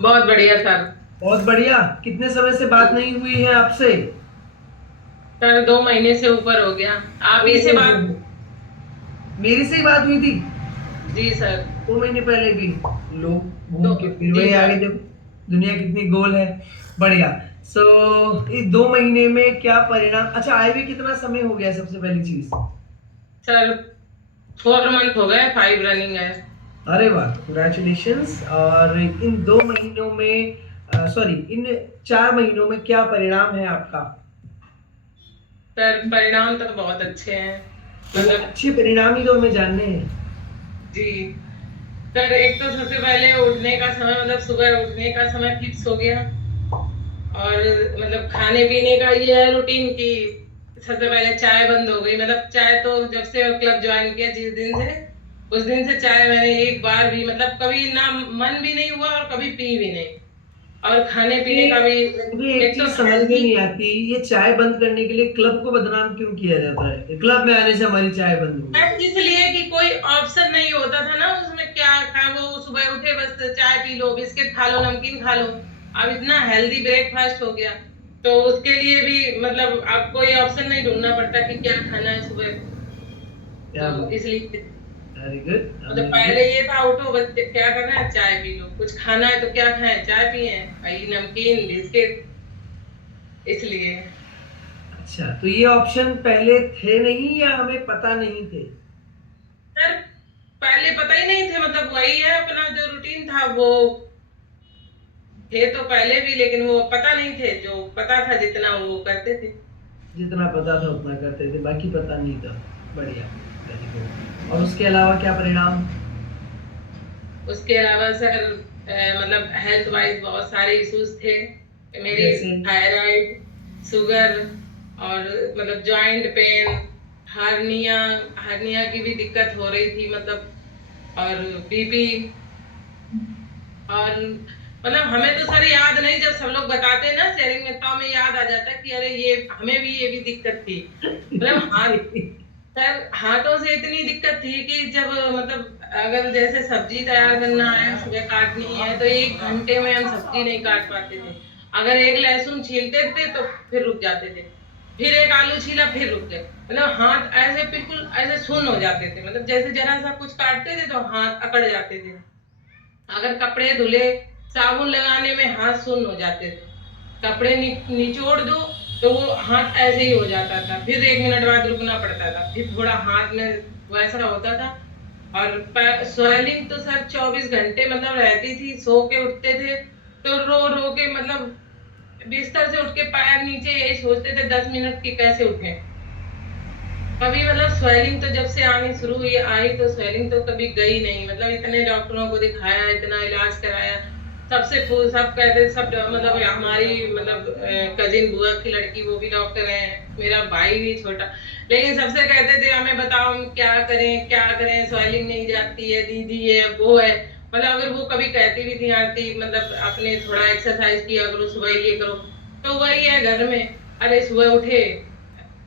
बहुत बढ़िया सर। बहुत बढ़िया। कितने समय से बात नहीं हुई है आपसे? सर 2 महीने से ऊपर हो गया। आप ही से ओहो बात। हो। मेरी से ही बात हुई थी जी सर। 2 महीने पहले भी। लोग घूम तो के फिर जी वही आगे, सर। देखो दुनिया कितनी गोल है। बढ़िया। सो इस 2 महीने में क्या परिणाम, अच्छा आए हुए कितना समय हो गया है सबसे पहली चीज? सर 4 मंथ हो गए, 5 रनिंग है। अरे वाह, कंग्रेचुलेशंस। और इन 2 महीनों में, सॉरी, इन 4 महीनों में क्या परिणाम है आपका? सर परिणाम तो बहुत अच्छे हैं। तो वो मतलब अच्छे परिणाम ही तो हमें जानने हैं। जी सर, एक तो सबसे पहले उठने का समय, मतलब सुबह उठने का समय फिक्स हो गया। और मतलब खाने पीने का ये है रूटीन कि सबसे पहले चाय बंद हो गई। मतलब चाय तो जब से क्लब ज्वाइन किया, जिस दिन से, उस दिन से चाय मैंने एक बार भी, मतलब कभी ना मन भी नहीं हुआ और कभी पी भी नहीं। और खाने पीने का ये भी मुझे एक एक तो चीज समझ में हेल्दी। नहीं आती, ये चाय बंद करने के लिए क्लब को बदनाम क्यों किया जाता है? क्लब में आने से हमारी चाय बंद हो गई। इसलिए कि कोई ऑप्शन नहीं होता था ना उसमें, क्या खा, वो सुबह उठे बस चाय पी लो, बिस्किट खा लो, नमकीन खा लो। अब इतना हेल्दी ब्रेकफास्ट हो गया, तो उसके लिए भी मतलब अब कोई ऑप्शन नहीं ढूंढना पड़ता कि क्या खाना है सुबह। क्या तो बात। इसलिए वेरी गुड, मतलब अमेजिंग। पहले ये था, उठो बस क्या करना है, चाय पी लो, कुछ खाना है तो क्या खाएं, चाय पिए, वही नमकीन बिस्किट। इसलिए अच्छा, तो ये ऑप्शन पहले थे नहीं या हमें पता नहीं थे? सर पहले पता ही नहीं थे, मतलब वही है अपना जो रूटीन था वो। थे तो पहले भी, लेकिन वो पता नहीं थे, जो पता था जितना वो करते थे। जितना पता था उतना करते थे, बाकी पता नहीं था। बढ़िया। Very good. और उसके अलावा क्या परिणाम? उसके अलावा सर मतलब हेल्थ वाइज बहुत सारे इश्यूज थे। मेरी जैसे? थायराइड, शुगर, और मतलब जॉइंट पेन, हार्निया, हार्निया की भी दिक्कत हो रही थी मतलब, और बीपी। और मतलब हमें तो सर याद नहीं, जब सब लोग बताते हैं ना शेयरिंग में, तो हमें याद आ जाता है कि अरे ये हमें भी ये भी दिक्कत थी। मतलब हाथ, सर हाथों से इतनी दिक्कत थी कि जब मतलब अगर जैसे सब्जी तैयार करना है, सुबह काटनी है, तो 1 घंटे में हम सब्जी नहीं काट पाते थे। अगर एक लहसुन छीलते थे तो फिर रुक जाते थे, फिर एक आलू छीला फिर रुक गए। मतलब हाथ ऐसे बिल्कुल ऐसे सुन्न हो जाते थे, मतलब जैसे जरा सा कुछ काटते थे तो हाथ अकड़ जाते थे। अगर कपड़े धुले, साबुन लगाने में हाथ सुन्न हो जाते थे। कपड़े निचोड़ दो तो वो हाथ ऐसे ही हो जाता था, फिर 1 मिनट बाद रुकना पड़ता था, फिर थोड़ा हाथ में वैसा होता था। और स्वेलिंग तो सर 24 घंटे मतलब रहती थी, सो के उठते थे तो रो रो के, मतलब बिस्तर से उठ के पैर नीचे यही सोचते थे 10 मिनट की कैसे उठे। कभी मतलब स्वेलिंग तो जब से आनी शुरू हुई आई तो स्वेलिंग तो कभी गई नहीं। मतलब इतने डॉक्टरों को दिखाया, इतना इलाज कराया, सब कहते, मतलब हमारी मतलब कजिन बुआ की लड़की वो भी डॉक्टर है, मेरा भाई भी छोटा, लेकिन सबसे कहते थे हमें बताओ हम क्या करें क्या करें, स्वेलिंग नहीं जाती है, दीदी ये वो है। मतलब अगर वो कभी कहती भी थी आरती, मतलब अपने थोड़ा एक्सरसाइज किया करो, सुबह ये करो, तो वही है घर में, अरे सुबह उठे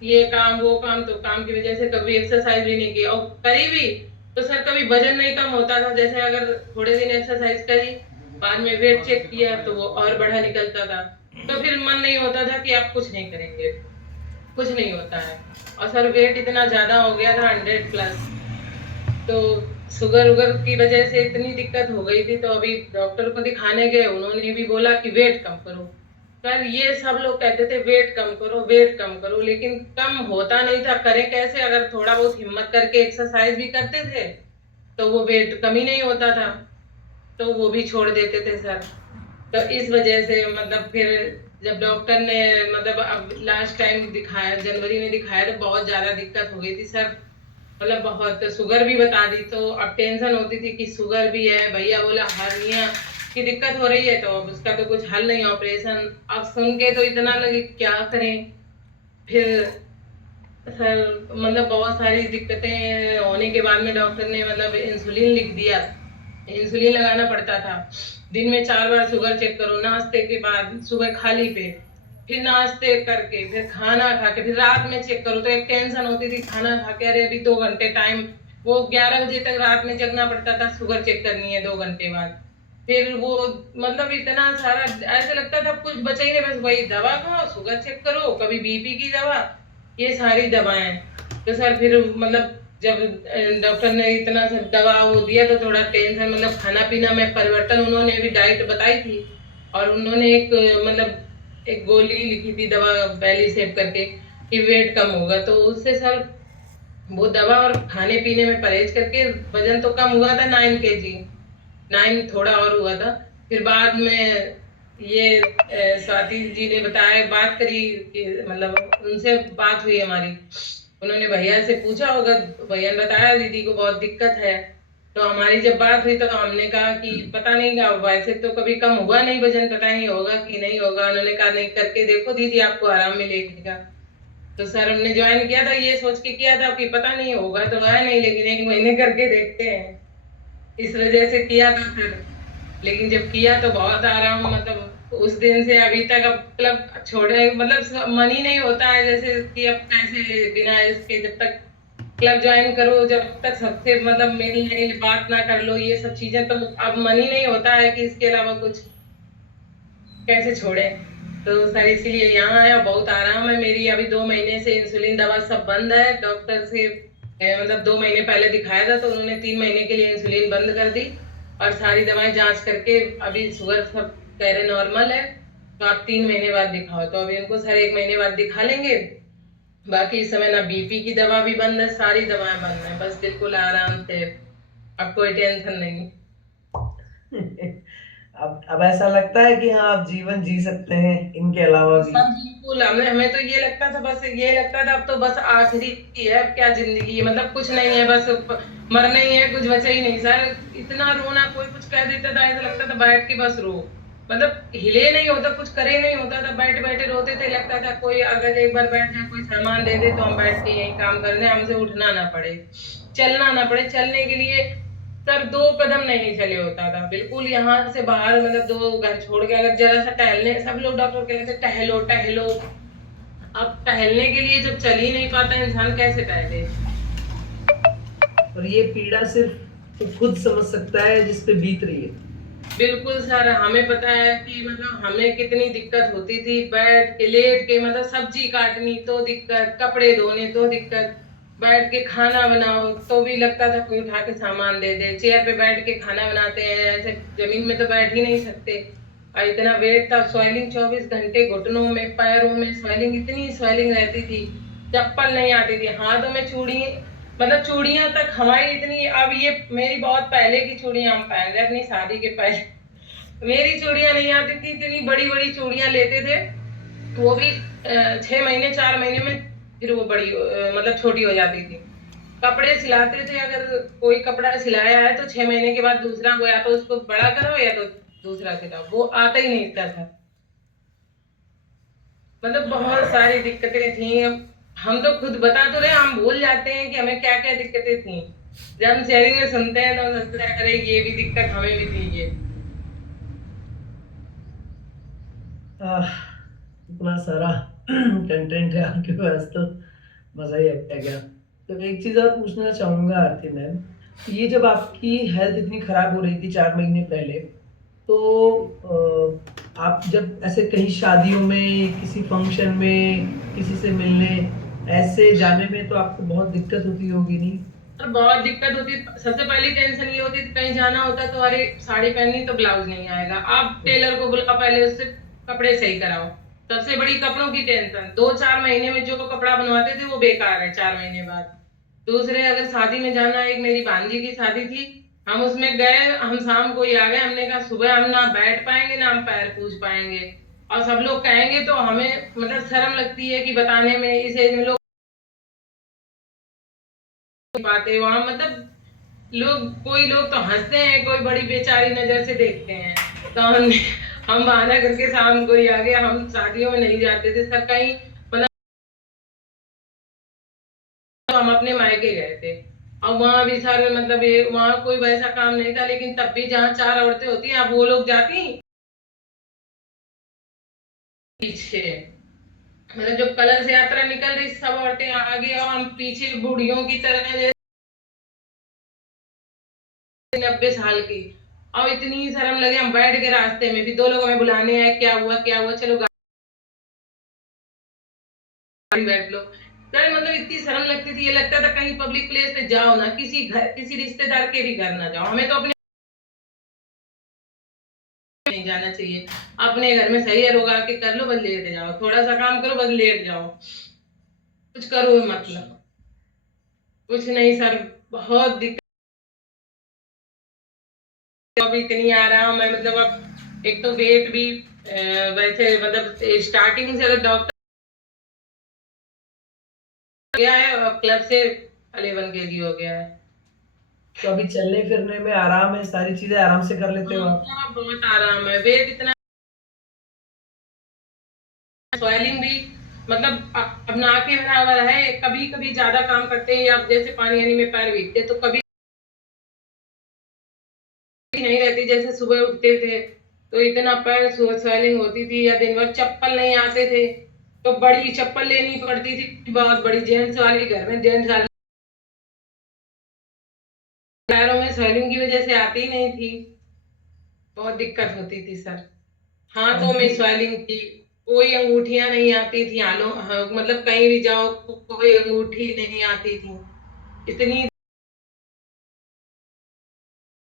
ये काम वो काम, तो काम की वजह से कभी एक्सरसाइज भी नहीं की, और करी भी तो सर कभी वजन नहीं कम होता था। जैसे अगर थोड़े दिन एक्सरसाइज करी, बाद में वेट चेक किया तो वो और बढ़ा निकलता था, तो फिर मन नहीं होता था कि आप कुछ नहीं करेंगे, कुछ नहीं होता है। और सर वेट इतना ज्यादा हो गया था, 100+। तो शुगर उगर की वजह से इतनी दिक्कत हो गई थी, तो अभी डॉक्टर को दिखाने गए, उन्होंने भी बोला कि वेट कम करो। सर ये सब लोग कहते थे वेट कम करो वेट कम करो, लेकिन कम होता नहीं था, करें कैसे? अगर थोड़ा बहुत हिम्मत करके एक्सरसाइज भी करते थे तो वो वेट कम ही नहीं होता था, तो वो भी छोड़ देते थे सर। तो इस वजह से मतलब फिर जब डॉक्टर ने, मतलब अब लास्ट टाइम दिखाया, जनवरी में दिखाया, तो बहुत ज्यादा दिक्कत हो गई थी सर। मतलब बहुत, शुगर भी बता दी तो अब टेंशन होती थी कि शुगर भी है, भैया बोला हार्निया की दिक्कत हो रही है, तो अब उसका तो कुछ हल नहीं, ऑपरेशन। अब सुन के तो इतना लगे क्या करें। फिर सर मतलब बहुत सारी दिक्कतें होने के बाद में डॉक्टर ने मतलब इंसुलिन लिख दिया, इंसुलिन लगाना पड़ता था। दिन में 4 बार शुगर चेक करो, नाश्ते के बाद, सुबह खाली पेट, फिर नाश्ते करके, फिर खाना खा के, फिर रात में चेक करो। तो एक टेंशन होती थी खाना खा के, अरे अभी 2 घंटे टाइम, वो 11 बजे तक रात में जगना पड़ता था, शुगर चेक करनी है 2 घंटे बाद। फिर वो मतलब इतना सारा ऐसे लगता था कुछ बचा ही नहीं, बस वही दवा खाओ, शुगर चेक करो, कभी बीपी की दवा, ये सारी दवाएं। तो सर फिर मतलब जब डॉक्टर ने इतना सब दवा वो दिया तो थोड़ा टेंशन, मतलब खाना पीना में परिवर्तन, उन्होंने भी डाइट बताई थी और उन्होंने एक मतलब एक गोली लिखी थी दवा बैली सेव करके कि वेट कम होगा, तो उससे सर वो दवा और खाने पीने में परहेज करके वजन तो कम हुआ था 9 kg, 9 थोड़ा और हुआ था। फिर बाद में ये स्वाति जी ने बताया, बात करी कि मतलब उनसे बात हुई हमारी, उन्होंने भैया से पूछा होगा, भैया ने बताया दीदी को बहुत दिक्कत है। तो हमारी जब बात हुई तो हमने कहा कि पता नहीं क्या, वैसे तो कभी कम हुआ नहीं वजन, पता नहीं होगा कि नहीं होगा। उन्होंने कहा नहीं, करके देखो दीदी, आपको आराम मिलेगा। तो सर हमने ज्वाइन किया था ये सोच के किया था कि पता नहीं होगा तो है नहीं, लेकिन 1 महीने करके देखते हैं, इस वजह से किया था सर। लेकिन जब किया तो बहुत आराम, मतलब उस दिन से अभी तक अब मतलब छोड़े, मतलब मन ही नहीं होता है जैसे कि अब कैसे बिना इसके, जब तक क्लब ज्वाइन करो, जब तक सबसे मतलब मिल नहीं, बात ना कर लो, ये सब चीजें, तो अब मन ही नहीं होता है कि इसके अलावा कुछ कैसे छोड़े। तो सर इसीलिए यहाँ आया, बहुत आराम है मेरी। अभी 2 महीने से इंसुलिन दवा सब बंद है, डॉक्टर से मतलब 2 महीने पहले दिखाया था तो उन्होंने 3 महीने के लिए इंसुलिन बंद कर दी और सारी दवाएं जांच करके अभी शुगर सब कह रहे नॉर्मल है, तो आप 3 महीने बाद दिखाओ। तो अभी उनको सर 1 महीने बाद दिखा लेंगे। बाकी इस समय ना बीपी की दवा भी बंद है, सारी दवाएं बंद है, बस बिल्कुल आराम से, अब कोई टेंशन नहीं। अब ऐसा लगता है कि हाँ, आप जीवन जी सकते हैं इनके अलावा भी। सब बिल्कुल, हमें हमें तो ये लगता था, बस ये लगता था अब तो बस आखिरी ही है, अब क्या जिंदगी है, मतलब कुछ नहीं है, बस मरना ही है, कुछ बचा ही नहीं सर। इतना रोना, कोई कुछ कह देता था ऐसा लगता था बैठ के बस रो, मतलब हिले नहीं होता, कुछ करे नहीं होता था, बैठे बैठे रोते थे। लगता था कोई अगर एक बार बैठ जाए, कोई सामान दे दे तो हम बैठ के यही काम कर लें, हमसे उठना ना पड़े, चलना ना पड़े। चलने के लिए सर 2 कदम नहीं चले होता था, बिल्कुल यहाँ से बाहर, मतलब 2 घर छोड़ के अगर जरा सा टहलने, सब लोग डॉक्टर कहते थे टहलो टहलो, अब टहलने के लिए जब चल ही नहीं पाता इंसान, कैसे टहले। और ये पीड़ा सिर्फ वो खुद समझ सकता है जिस पे बीत रही है। बिल्कुल सर, हमें पता है कि मतलब हमें कितनी दिक्कत होती थी, बैठ के लेट के, मतलब सब्जी काटनी तो दिक्कत, कपड़े धोने तो दिक्कत, बैठ के खाना बनाओ तो भी लगता था कोई उठा के सामान दे दे। चेयर पे बैठ के खाना बनाते हैं, ऐसे जमीन में तो बैठ ही नहीं सकते, और इतना वेट था, स्वेलिंग 24 घंटे, घुटनों में पैरों में स्वेलिंग, इतनी स्वेलिंग रहती थी, चप्पल नहीं आती थी हाथों में, चूड़ी, मतलब चूड़ियां तक हमारी इतनी, अब ये मेरी बहुत पहले की चूड़ियां हम पहन रहे अपनी शादी के पहले, मेरी चूड़ियां नहीं आती थी, इतनी बड़ी बड़ी चूड़ियां लेते थे, वो भी 6 महीने 4 महीने में, फिर वो बड़ी मतलब छोटी हो जाती थी। कपड़े सिलाते थे, अगर कोई कपड़ा सिलाया है तो 6 महीने के बाद दूसरा को या तो उसको बड़ा करो या तो दूसरा सिलाओ, वो आता ही नहीं था। मतलब बहुत सारी दिक्कतें थी। अब हम तो खुद बता तो रहे, हम भूल जाते हैं कि हमें क्या क्या दिक्कतें थी, जब हम शेयरिंग में सुनते हैं तो सोचते हैं अरे ये भी दिक्कत हमें भी थी ये। आह, इतना सारा कंटेंट है आपके पास तो मजा ही आ गया। तो एक चीज और पूछना चाहूंगा आरती मैम, ये जब आपकी हेल्थ इतनी खराब हो रही थी 4 महीने पहले, तो आप जब ऐसे कहीं शादियों में, किसी फंक्शन में, किसी से मिलने, ऐसे जाने में तो आपको बहुत दिक्कत होती होगी नहीं? और बहुत दिक्कत होती, सबसे पहली टेंशन ये होती थी कहीं जाना होता तो अरे साड़ी पहननी तो ब्लाउज नहीं आएगा, आप टेलर को बुलाओ, पहले उससे कपड़े सही कराओ, सबसे बड़ी कपड़ों की टेंशन। 2-4 महीने में जो कपड़ा बनवाते थे वो बेकार है 4 महीने बाद। दूसरे, अगर शादी में जाना, एक मेरी भांजी की शादी थी, हम उसमें गए, हम शाम को ही आ गए, हमने कहा सुबह हम ना बैठ पाएंगे ना हम पैर पूछ पाएंगे, और सब लोग कहेंगे तो हमें मतलब शर्म लगती है कि बताने में, इस एज में लोग बातें वहां, मतलब लोग, कोई लोग तो हंसते हैं, कोई बड़ी बेचारी नजर से देखते हैं। तो हम बहाना करके शाम को ही आ गए, हम शादियों में नहीं जाते थे सर कहीं, मतलब हम अपने मायके गए थे, और वहां भी सर मतलब ये वहां कोई वैसा काम नहीं था, लेकिन तब भी जहाँ 4 औरतें होती हैं अब वो लोग जाती पीछे, मतलब जब कलश यात्रा निकल रही सब औरतें आगे और हम पीछे बूढ़ियों की तरह, 90 साल की, और इतनी शर्म लगे, हम बैठ गए रास्ते में भी, 2 लोग हमें बुलाने आए, क्या हुआ, चलो गाड़ी बैठ लो। सर मतलब इतनी शर्म लगती थी, ये लगता था कहीं पब्लिक प्लेस पे जाओ ना, किसी रिश्तेदार के भी घर ना जाओ, हमें तो अपने नहीं जाना चाहिए, अपने घर में सही है, रोगा के कर लो, बस लेट जाओ, थोड़ा सा काम करो, बस लेट जाओ, कुछ करो मतलब कुछ नहीं सर, बहुत दिक्कत। अब इतनी आराम है, मतलब अब एक तो वेट भी वैसे मतलब स्टार्टिंग से अगर डॉक्टर गया है, अब क्लब से 11 kg हो गया है। तो अभी चलने फिरने में आराम है, सारी चीजें आराम से कर लेते हो आप? हाँ, बहुत आराम है, वेट इतना, स्वेलिंग भी मतलब अब ना के बराबर है, कभी कभी ज्यादा काम करते हैं, या जैसे पानी यानी में पैर भीगते तो कभी नहीं रहती, जैसे सुबह उठते थे तो इतना पैर स्वेलिंग होती थी, या दिन भर चप्पल नहीं आते थे तो बड़ी चप्पल लेनी पड़ती थी, बहुत बड़ी जेंट्स वाली, घर में जेंट्स वाली, पैरों में स्वेलिंग की वजह से आती ही नहीं थी, बहुत दिक्कत होती थी सर। हाथों में स्वेलिंग थी, कोई अंगूठियां नहीं आती थी, हालों हाँ, मतलब कहीं भी जाओ कोई अंगूठी नहीं आती थी, इतनी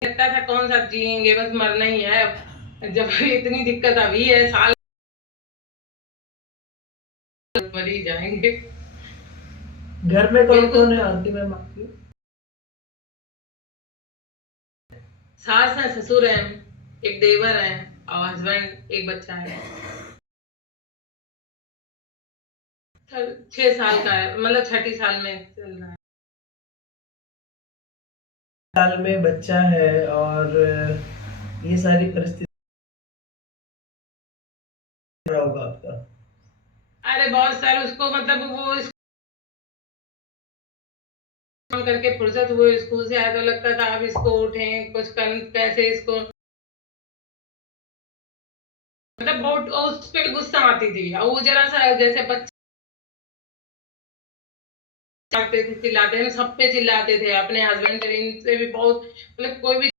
लगता था कौन सा जिएंगे, बस मरना ही है अब, जब इतनी दिक्कत अभी है, साल मर ही जाएंगे। घर में कौन बिल्कुल, कौन है आंटी मैम आपकी? सास है, ससुर है, एक देवर है और हस्बैंड, एक बच्चा है सर, 6 साल का है, मतलब छठी साल में चल रहा है। साल में बच्चा है, और ये सारी परिस्थिति रहा होगा आपका। अरे बहुत सर, उसको मतलब वो काम करके फुर्सत हुए स्कूल से आया तो लगता था अब इसको उठें कुछ कर, कैसे इसको मतलब बहुत उस पे गुस्सा आती थी, और वो जरा सा जैसे बच्चे चिल्लाते थे, हम सब पे चिल्लाते थे, अपने हस्बैंड से इनसे भी बहुत, मतलब कोई भी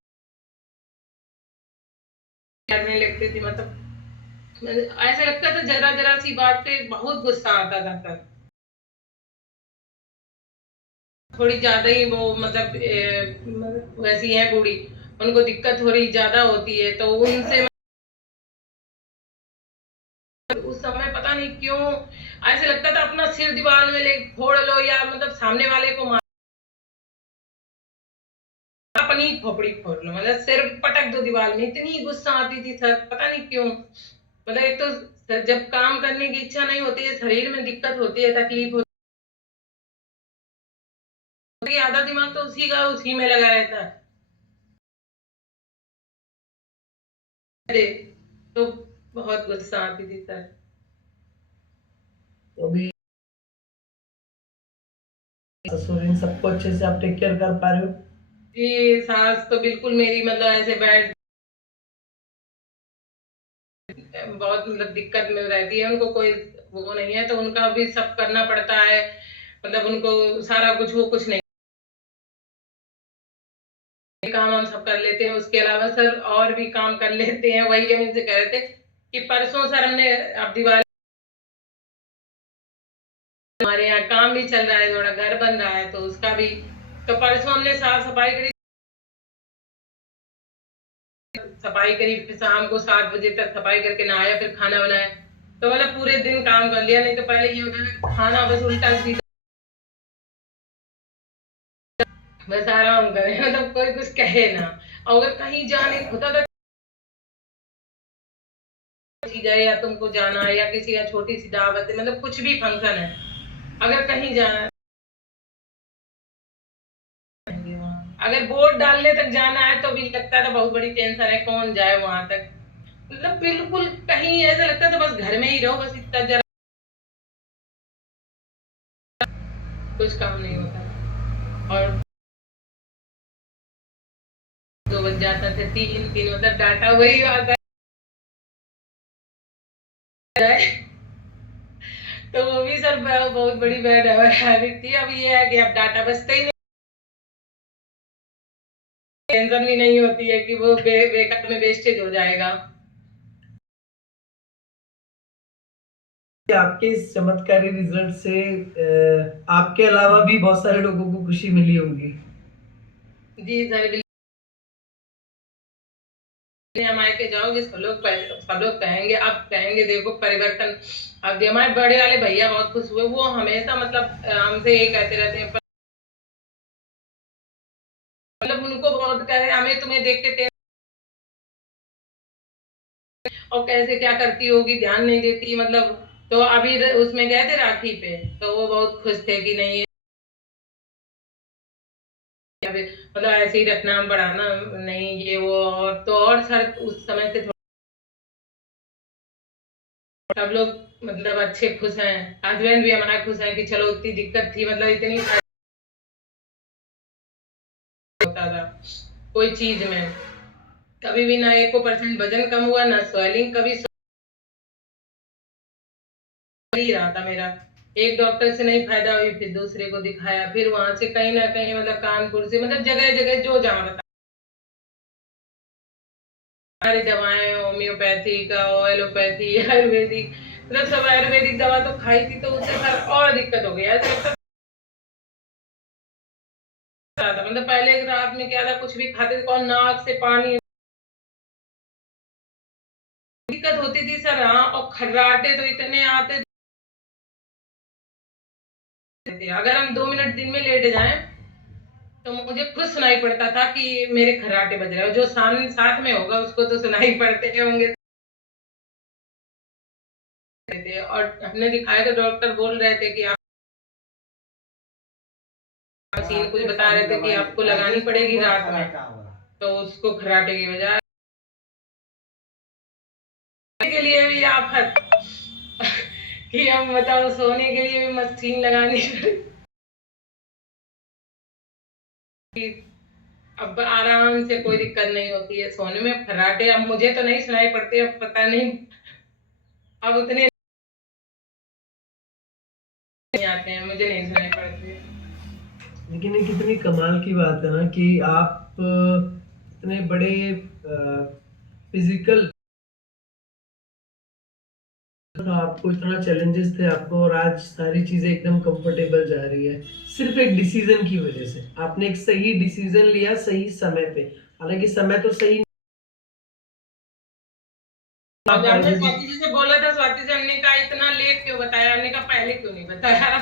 करने लगती थी, मतलब ऐसा लगता था जरा जरा सी बात पे बहुत गुस्सा आता था सर, थोड़ी ज्यादा ही वो मतलब वैसी है बूढ़ी, उनको दिक्कत थोड़ी ज्यादा होती है, तो उनसे उस समय पता नहीं क्यों ऐसे लगता था अपना सिर दीवार में ले फोड़ लो, या मतलब सामने वाले को मार, अपनी खोपड़ी फोड़ लो, मतलब सिर पटक दो दीवार में, इतनी गुस्सा आती थी सर, पता नहीं क्यों, मतलब एक तो जब काम करने की इच्छा नहीं होती है, शरीर में दिक्कत होती है, तकलीफ होती है, आधा दिमाग तो उसी में लगा रहता है, तो बहुत गुस्सा आती थी सर। तो अभी ससुर इन सबको अच्छे से आप टेक केयर कर पा रहे हो? जी, सास तो बिल्कुल मेरी मतलब ऐसे बैठ बहुत मतलब दिक्कत में रहती है, उनको कोई वो नहीं है, तो उनका भी सब करना पड़ता है, मतलब उनको सारा कुछ, वो कुछ नहीं, काम हम सब कर लेते हैं, उसके अलावा सर और भी काम कर लेते हैं, वही हम इनसे कह रहे थे कि परसों सर हमने, अब दिवाली हमारे यहाँ काम भी चल रहा है, थोड़ा घर बन रहा है तो उसका भी, तो परसों हमने साफ सफाई करी, फिर शाम को 7 बजे तक सफाई करके नहाया, फिर खाना बनाया, तो मतलब पूरे दिन काम कर लिया, नहीं तो पहले ये होता था खाना बस उल्टा सीधा, बस आराम करें, मतलब कोई कुछ कहे ना, और अगर कहीं जाने होता था जाए, या तुमको जाना है, या किसी का छोटी सी दावत है, मतलब कुछ भी फंक्शन है, अगर कहीं जाना है, अगर वोट डालने तक जाना है तो भी लगता था बहुत बड़ी टेंशन है, कौन जाए वहां तक, मतलब बिल्कुल कहीं ऐसा लगता था बस घर में ही रहो, बस इतना जरा कुछ काम नहीं होता था। और 2 बज जाता था, तीन मतलब डाटा वही आता है, तो वो भी सर बहुत बड़ी बैड हैबिट थी, अब ये है कि अब डाटा बचता ही टेंशन भी नहीं होती है कि वो बेकार में वेस्टेज हो जाएगा। आपके इस चमत्कारी रिजल्ट से आपके अलावा भी बहुत सारे लोगों को खुशी मिली होगी। जी सर, मायके जाओगे सब लोग कहेंगे, अब कहेंगे देखो परिवर्तन। अब हमारे बड़े वाले भैया बहुत खुश हुए, वो हमेशा मतलब हमसे यही कहते रहते हैं, मतलब उनको बहुत कह रहे हमें तुम्हें देख के और कैसे क्या करती होगी, ध्यान नहीं देती मतलब। तो अभी उसमें गए थे राखी पे, तो वो बहुत खुश थे कि नहीं अभी मतलब ऐसे ही रखना बढ़ाना नहीं ये वो। और तो और सर उस समय से सब लोग मतलब अच्छे खुश हैं। हस्बैंड भी हमारा खुश है कि चलो इतनी दिक्कत थी, मतलब इतनी होता था कोई चीज में, कभी भी ना 1% वजन कम हुआ ना स्वेलिंग, कभी ही रहा था मेरा। एक डॉक्टर से नहीं फायदा हुई, फिर दूसरे को दिखाया, फिर वहां से कहीं ना कहीं मतलब कानपुर से मतलब जगह जगह जो जहाँ बता सारी दवाएं, होम्योपैथिक एलोपैथी आयुर्वेदिक, मतलब सब आयुर्वेदिक दवा तो खाई थी, तो उससे सर और दिक्कत हो गया। ऐसा लगता था मतलब पहले रात में क्या था, कुछ भी खाते थे कौन नाक से पानी दिक्कत होती थी सर। हाँ, और खर्राटे तो इतने आते थे, अगर हम 2 मिनट दिन में लेट जाएं तो मुझे खुद सुनाई पड़ता था कि मेरे खर्राटे बज रहे हो। जो सामने साथ में होगा उसको तो सुनाई पड़ते होंगे थे। और हमने दिखाया तो डॉक्टर बोल रहे थे कि आप मशीन कुछ बता रहे थे कि आपको लगानी पड़ेगी रात में, तो उसको खर्राटे की बजाय के लिए भी आफत कि हम बताओ सोने के लिए भी मशीन लगानी पड़ेगी। अब आराम से कोई दिक्कत नहीं होती है सोने में। खर्राटे अब मुझे तो नहीं सुनाई पड़ते, अब पता नहीं अब उतने नहीं आते हैं, मुझे नहीं सुनाई पड़ते। लेकिन ये कितनी कमाल की बात है ना कि आप इतने बड़े फिजिकल, आपको इतना चैलेंजेस थे आपको, और आज सारी चीजें एकदम कंफर्टेबल जा रही है सिर्फ एक डिसीजन की वजह से। आपने एक सही डिसीजन लिया सही समय पे, हालांकि समय तो सही अब आप हमने ऑलरेडी स्वाति जी से बोला था, स्वाति जी हमने कहा इतना लेट क्यों बताया, हमने कहा पहले क्यों नहीं बताया।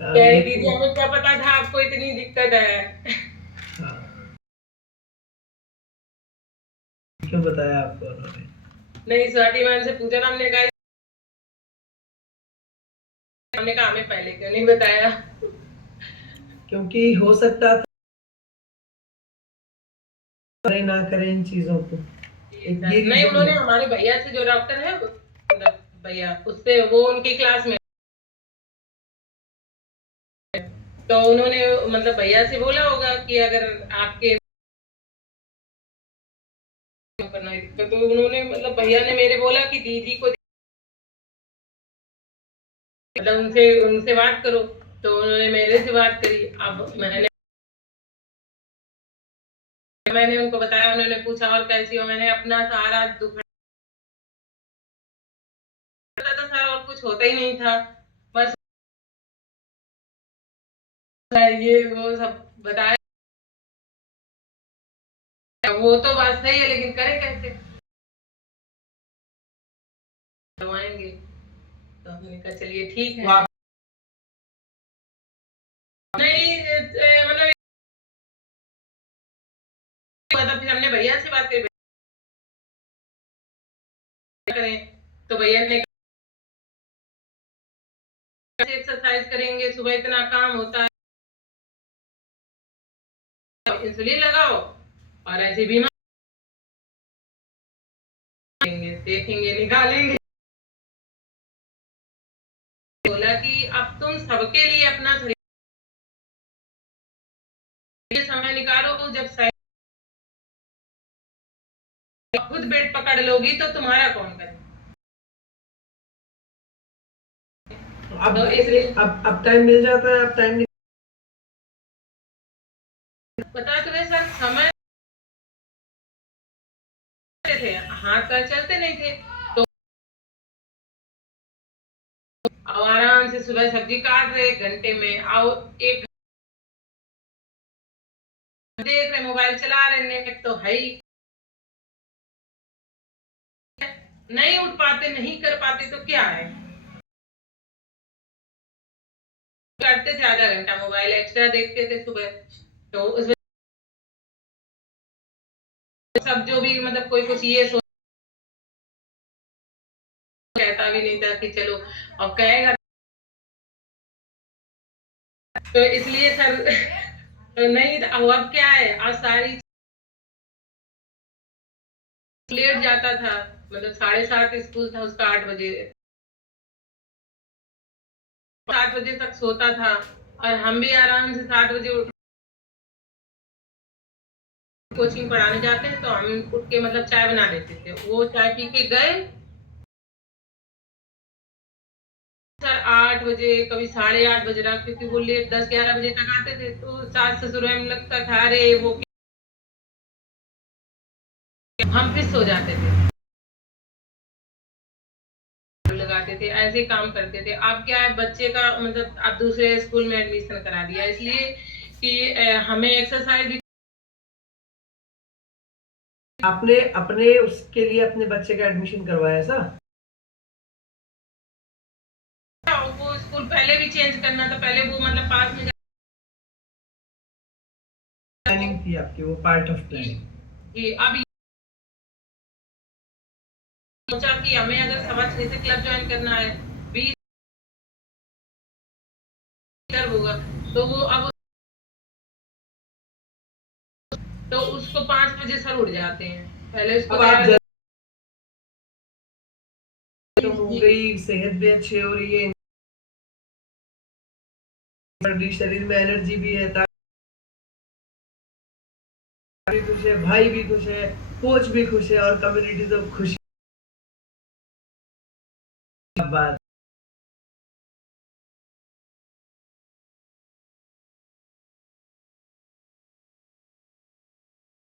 कह रही दीदी लेकिन हमें क्या पता था आपको इतनी दिक्कत है। हाँ, क्यों बताया आपको उन्होंने? नहीं, स्वाति मैम से पूछा था, हमने कहा हमें पहले क्यों नहीं बताया। क्योंकि हो सकता था करें ना करें इन चीजों को, एक ये नहीं, रीजन उन्होंने है। हमारे भैया से जो डॉक्टर है मतलब भैया उससे, वो उनकी क्लास में, तो उन्होंने मतलब भैया से बोला होगा कि अगर आपके करना है दिक्कत, तो उन्होंने मतलब भैया ने मेरे बोला कि दीदी को मतलब उनसे उनसे बात करो, तो उन्होंने मेरे से बात करी। अब मैंने उनको बताया, उन्होंने पूछा और कैसी हो, मैंने अपना सारा दुख था सर, और कुछ होता ही नहीं था, बस ये वो सब बताया। वो तो बात सही है, लेकिन करें कैसे, करवाएंगे। तो हमने कहा चलिए ठीक है। नहीं मतलब फिर हमने भैया से बात करें, तो भैया ने एक्सरसाइज करेंगे, सुबह इतना काम होता है, इंसुलिन लगाओ और ऐसे बीमार देखेंगे निकालेंगे। बोला कि अब तुम सबके लिए अपना समय निकालो, जब खुद बेड पकड़ लोगी तो तुम्हारा कौन करे। अब तो इसलिए अब टाइम मिल जाता है, अब टाइम समय थे, हाथ पैर चलते नहीं थे, तो अब आराम से सुबह सब्जी काट रहे, 1 घंटे में आओ, 1 देख रहे, मोबाइल चला रहे, नेट तो है ही नहीं, उठ पाते, नहीं कर पाते तो क्या है, करते थे आधा घंटा मोबाइल एक्स्ट्रा देखते थे सुबह, तो उसमें सब जो भी मतलब कोई कुछ ये सोच कहता भी नहीं था कि चलो, और कहेगा तो इसलिए सर तो नहीं अब क्या है, अब सारी लेट जाता था, मतलब 7:30 स्कूल था उसका, 8 बजे, 7 बजे तक सोता था, और हम भी आराम से 7 बजे उठ, कोचिंग पढ़ाने जाते हैं तो हम उठ के मतलब चाय बना लेते थे, वो चाय पी के गए सर, 8 बजे, कभी 8:30 बजे रहा, क्योंकि वो लेट 10-11 बजे तक आते थे, तो सास ससुर में लगता था अरे वो, हम फिर सो जाते थे, लगाते थे, ऐसे काम करते थे। अब क्या है, बच्चे का मतलब अब दूसरे स्कूल में एडमिशन करा दिया, इसलिए कि हमें एक्सरसाइज भी, आपने अपने उसके लिए अपने बच्चे का एडमिशन करवाया ऐसा? वो स्कूल पहले भी चेंज करना था, पहले वो मतलब पास में प्लानिंग थी आपकी, वो पार्ट ऑफ प्लानिंग। कि अब सोचा कि हमें अगर 6:15 से क्लब ज्वाइन करना है, 20 होगा, तो वो अब तो उसको 5 बजे सर उठ जाते हैं, पहले उसको अब आप जी, हो गई, सेहत भी अच्छी हो रही है, शरीर में एनर्जी भी है, भी खुश है, भाई भी खुश है, कोच भी खुश है, और कम्युनिटी तो खुश है। बात